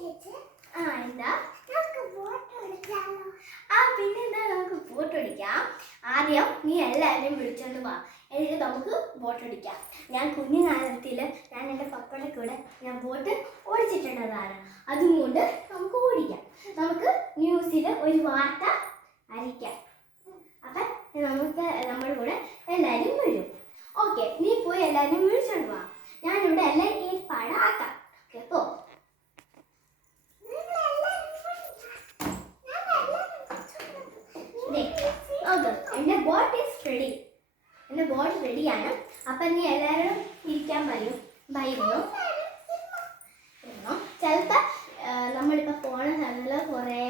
എന്താ പിന്നെന്താ നമുക്ക് ബോട്ട് ഓടിക്കാം. ആദ്യം നീ എല്ലാവരെയും വിളിച്ചോണ്ട് വാ, എന്നിട്ട് നമുക്ക് ബോട്ട് ഓടിക്കാം. ഞാൻ കുഞ്ഞുകാലത്തിൽ ഞാൻ എൻ്റെ പപ്പയുടെ കൂടെ ഞാൻ ബോട്ട് ഓടിച്ചിട്ടുള്ളതാണ്. അതുകൊണ്ട് നമുക്ക് ഓടിക്കാം. നമുക്ക് ന്യൂസിൽ ഒരു വാർത്ത അറിയിക്കാം. അപ്പം നമുക്ക് നമ്മുടെ കൂടെ എല്ലാവരും വരും. ഓക്കെ, നീ പോയി എല്ലാവരും വിളിച്ചോണ്ട് വാ. ഞാനിവിടെ എല്ലാം ഏർപ്പാടാക്കാം. ഓക്കെ, പോ. എൻ്റെ ബോട്ട് ഈസ് റെഡി. എൻ്റെ ബോട്ട് റെഡിയാണ്. അപ്പം നീ എല്ലാവരും ഇരിക്കാൻ പറയുന്നു. ചിലപ്പോൾ നമ്മളിപ്പോൾ പോണ സ്ഥലത്തിൽ കുറേ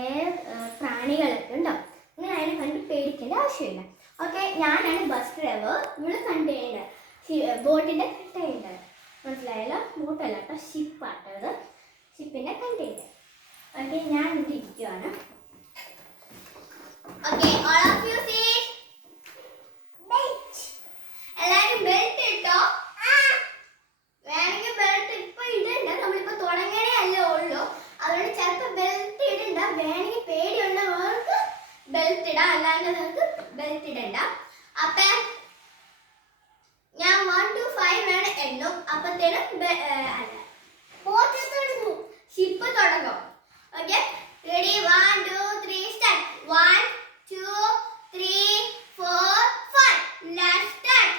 പ്രാണികളൊക്കെ ഉണ്ടാവും. നിങ്ങൾ അതിനെ കണ്ട് പേടിക്കേണ്ട ആവശ്യമില്ല. ഓക്കെ, ഞാനാണ് ബസ് ഡ്രൈവർ. ഇവിടെ കണ്ടെയ്നർ, ബോട്ടിൻ്റെ കണ്ടെയ്നർ മനസ്സിലായല്ലോ. ബോട്ടല്ല കേട്ടോ, ഷിപ്പാട്ടത്, ഷിപ്പിൻ്റെ കണ്ടെയ്നർ. ഓക്കെ, ഞാൻ ഇവിടെ ഇരിക്കുവാണ്. Okay, all of you sit. Belt. എല്ലാരും ബെൽറ്റ് ഇട്ടോ? വേണമെങ്കിൽ ബെൽറ്റ് ഇപ്പൊ ഇടണ്ട, നമ്മളിപ്പോ തുടങ്ങണേ അല്ലേ ഉള്ളൂ. അതുകൊണ്ട് ചിലപ്പോ ബെൽറ്റ് ഇടണ്ട. വേണമെങ്കിൽ പേടിയുള്ളവർക്ക് ബെൽറ്റ് ഇടാം, അല്ലാണ്ട് നിങ്ങൾക്ക് ബെൽറ്റ് ഇടണ്ട. അപ്പൊ ഞാൻ 1 to 5 വേണം എണ്ണും. അപ്പത്തേനും ബോട്ട് തുടങ്ങും, ഷിപ്പ് തുടങ്ങും. Okay, ready? 1 2 3 start. 1 2 3 4 5. Let's start.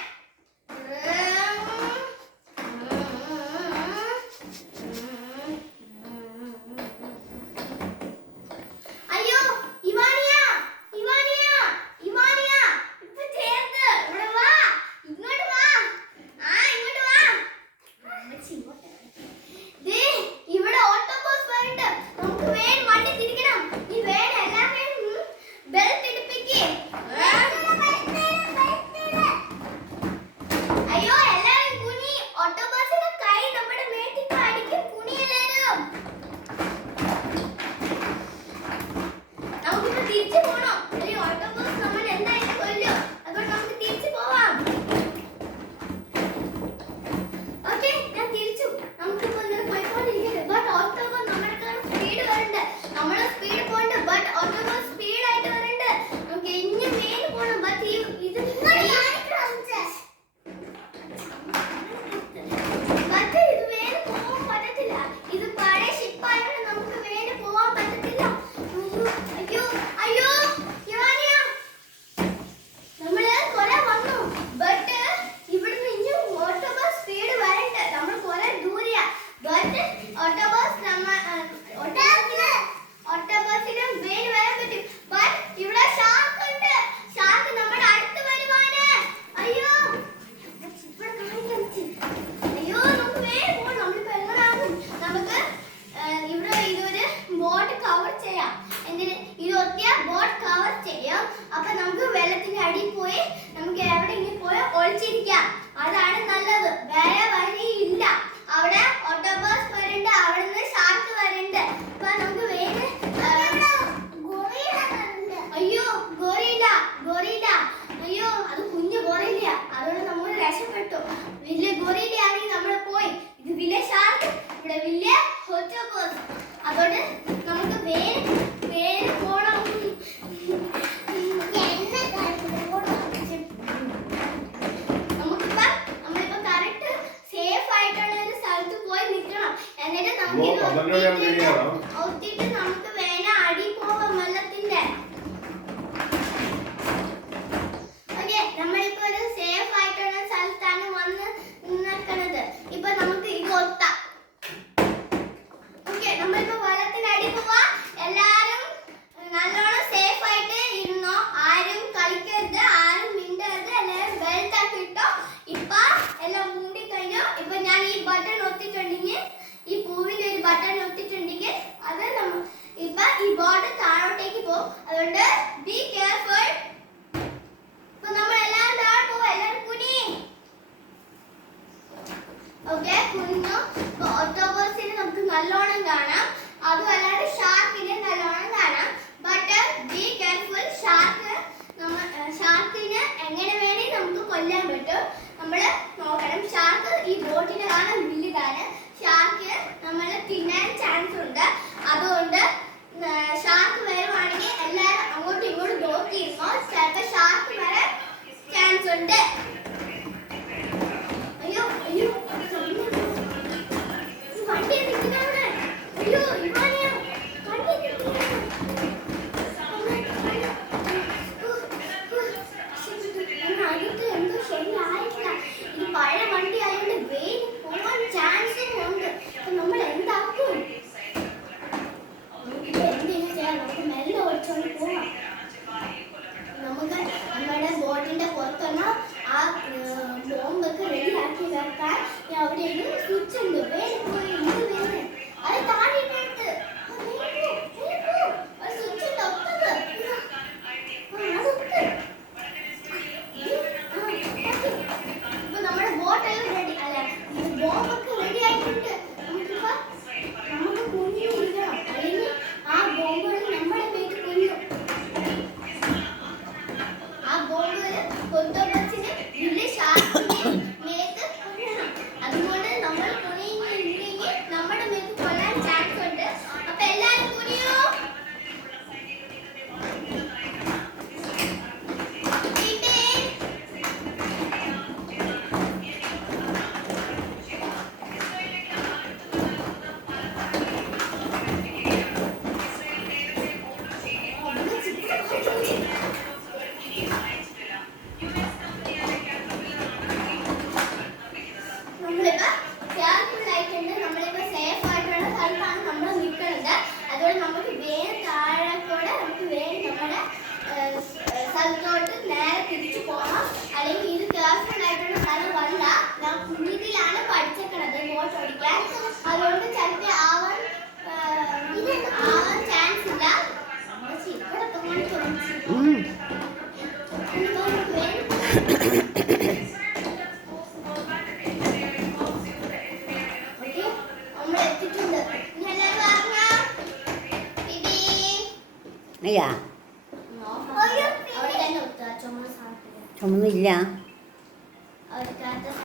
അയ്യോ ഇവാനിയ, ഇപ്പൊ ചേർത്ത് ഇവിടെ വാ, ഇങ്ങോട്ട് വാ. ഇങ്ങോട്ട് വാ. ഇവിടെ ഓട്ടോബസ് വരുന്നുണ്ട്. നമുക്ക് വേഗം വണ്ടി തിരിക്കണം. നീ വേഗം എല്ലാവരും ബെൽറ്റ് ഇടിപ്പിക്ക്. അയ്യോ എല്ലാവരും കുനി. ഓട്ടോബസിന്റെ കൈ നമ്മുടെ മേട്ടിക്ക് അടിക്കും. കുനി എല്ലാവരും. നമുക്കിപ്പോ തിരിച്ചു പോകണം. ഈ ഓട്ടോബസ് നമ്മൾ എന്തായാലും കൊല്ലും. അതുകൊണ്ട് നമുക്ക് തിരിച്ചു പോവാം. ഓക്കെ, ഞാൻ തിരിച്ചു. നമുക്കിപ്പോ ഇങ്ങനെ പോയിക്കൊണ്ടിരിക്കരുത്. ബട്ട് ഓട്ടോബസ് നമ്മുടെ സ്പീഡ് വരുന്നുണ്ട്. നമ്മളെ സ്പീഡ് പോകണ്ട, ബട്ട് ഓട്ടോബസ് സ്പീഡ് ആയിട്ട് വരുന്നുണ്ട്. നമുക്ക് ഇനിയും വേഗം പോകണം. ബട്ട് ഇത് വേഗം പോകാൻ പറ്റത്തില്ല. ഇത് പഴയ ഷിപ്പായതുകൊണ്ട് നമുക്ക് വേഗം പോകാൻ പറ്റത്തില്ല. അയ്യോ അയ്യോ ഇവാനിയ, നമ്മള് കുറെ വന്നു. ബട്ട് ഇവിടുന്ന് ഇനിയും ഓട്ടോബസ് സ്പീഡ് വരണ്ട. നമ്മൾ കുറെ ദൂരെയാ. ബട്ട് ഓട്ടോബസിന് വേഗം വരാൻ പറ്റും. ബട്ട് ഇവിടെ ഷാർക്ക് ഉണ്ട്. ഷാർക്ക് നമ്മുടെ അടുത്ത് വരുവാണ്. അയ്യോ ഇവിടെ കാണിക്കാം. അയ്യോ നമുക്ക് വേഗം പോകണം. നമ്മളിപ്പോ എങ്ങനെയാകും? നമുക്ക് ഇവിടെ ഇതൊരു ബോട്ട് കവർ ചെയ്യാം. എന്തിന് ഇത് ഒത്തിയ ബോട്ട് കവർ ചെയ്യാം. അപ്പൊ നമുക്ക് വെള്ളത്തിന്റെ അടിയിൽ പോയി നമുക്ക് എവിടെയെങ്കിലും പോയി ഒളിച്ചിരിക്കാം. അതാണ് നല്ലത്. വേറെ വഴിയില്ല. അവിടെ ഓട്ടോബസ് വരുന്നുണ്ട്, അവിടെ നിന്ന് ഷാർക്ക് വരുന്നുണ്ട്. അപ്പൊ നമുക്ക് വേഗം. അയ്യോ ഗോറില്ല. അയ്യോ അത് കുഞ്ഞു ഗോറില്ല. അതുകൊണ്ട് നമ്മൾ രക്ഷപ്പെട്ടു. വലിയ ഗോറില്ല ആണെങ്കിൽ നമ്മൾ പോയി. ഇത് വലിയ ഷാർക്ക്, ഇവിടെ വലിയ ഓട്ടോബസ്. അതുകൊണ്ട് നമുക്ക് വേഗം പോണം. നമ്മളിപ്പോ കറക്റ്റ് സേഫ് ആയിട്ടുള്ള ഒരു സ്ഥലത്ത് പോയി നിൽക്കണം. എന്നിട്ട് നമുക്ക് ഒത്തിട്ട് നമുക്ക് വേണം അടി പോവാം വെള്ളത്തിന്റെ. ഓക്കെ, നമ്മളിപ്പോ ഒരു സേഫ് ആയിട്ടുള്ള സ്ഥലത്താണ് വന്ന് നിൽക്കുന്നത്. ഇപ്പൊ നമുക്ക് ഇത് ഒത്താം. ഓക്കെ, നമ്മളിപ്പോ വെള്ളത്തിനടി പോവാ. എല്ലാരും നല്ലോണം സേഫ് ആയിട്ട് ഇരുന്നോ. ആരും കളിക്കരുത്, ആരും മിണ്ടരുത്. എല്ലാരും ബെൽറ്റ് ആക്കി ഇട്ടോ. ഇപ്പൊ എല്ലാം മൂടി കഴിഞ്ഞു. ഇപ്പൊ ഞാൻ ഈ ബട്ടൺ ഒത്തിട്ടുണ്ടെങ്കിൽ, ഈ പൂവിന്റെ ഒരു ബട്ടൺ ഒത്തിട്ടുണ്ടെങ്കിൽ അത് ഇപ്പൊ ഈ ബോട്ട് താഴോട്ടേക്ക് പോകും. അതുകൊണ്ട് ബി കെയർഫുൾ. ഇപ്പൊ നമ്മൾ എല്ലാവരും താഴെ പോവും. എല്ലാവരും കുനി. ഓക്കെ, കുനിഞ്ഞു. ഓട്ടോബസിനെ നമുക്ക് നല്ലോണം കാണാം. അതുമല്ലാണ്ട് ഷാർക്കിനെ നല്ലോണം കാണാം. But be careful. ഷാർക്കിന് എങ്ങനെ വേണേ നമുക്ക് കൊല്ലാൻ പറ്റും. നമ്മൾ നോക്കണം. ഷാർക്ക് ഈ ബോട്ടിനെ കാണാൻ വലുതാണ്. ഷാർക്ക് നമ്മളെ തിന്നാൻ ചാൻസ് ഉണ്ട്. സ്വിച്ച് ഉണ്ട്. വേഗം പോയി ഇത് വരുന്നേ. അത് താഴെയിട്ടെടുത്ത്. ഒരു സ്വിച്ച് ഉണ്ട് ഒത്തത്. അതൊക്കെ. ഇപ്പൊ നമ്മുടെ ബോട്ടെല്ലാം റെഡി അല്ല ബോംബൊക്കെ റെഡി ആയിട്ടുണ്ട്. നമുക്ക് കുഞ്ഞിരിക്കണം അല്ലെങ്കിൽ ആ ബോംബുകൾ നമ്മുടെ മേത്ത് കൊല്ലും. ആ ബോംബുകൾ കൊന്തോബച്ചിന് വലിയ ഷാർപ്പിനെ മേത്ത് കൊല്ലണം. അതുകൊണ്ട് നമ്മൾ കുനിഞ്ഞില്ലെങ്കിൽ നമ്മുടെ മേത്ത് കൊല്ലാൻ ചാൻസ് ഉണ്ട്. അപ്പൊ എല്ലാരും കുനിയോ. നമ്മളിപ്പോ കെയർഫുൾ ആയിട്ടുണ്ട്. നമ്മളിപ്പോ സേഫ് ആയിട്ടുള്ള സ്ഥലത്താണ് നമ്മൾ നിൽക്കുന്നത്. അതുകൊണ്ട് നമുക്ക് വേഗം താഴെ കൂടെ നമുക്ക് വേഗം നമ്മുടെ സ്ഥലത്തോട്ട് നേരെ തിരിച്ചു പോകണം. അല്ലെങ്കിൽ ഇത് കെയർഫുൾ ആയിട്ടുള്ള സ്ഥലം വല്ല ഞാൻ കുഞ്ഞിതിലാണ് പഠിച്ചേക്കണത് ബോട്ട് ഓടിക്കാൻ. അതുകൊണ്ട് ചിലപ്പോൾ ആവാൻ ചാൻസ് ഇല്ല. ഇവിടെ തോന്നി അയ്യാ ചുമന്നില്ല.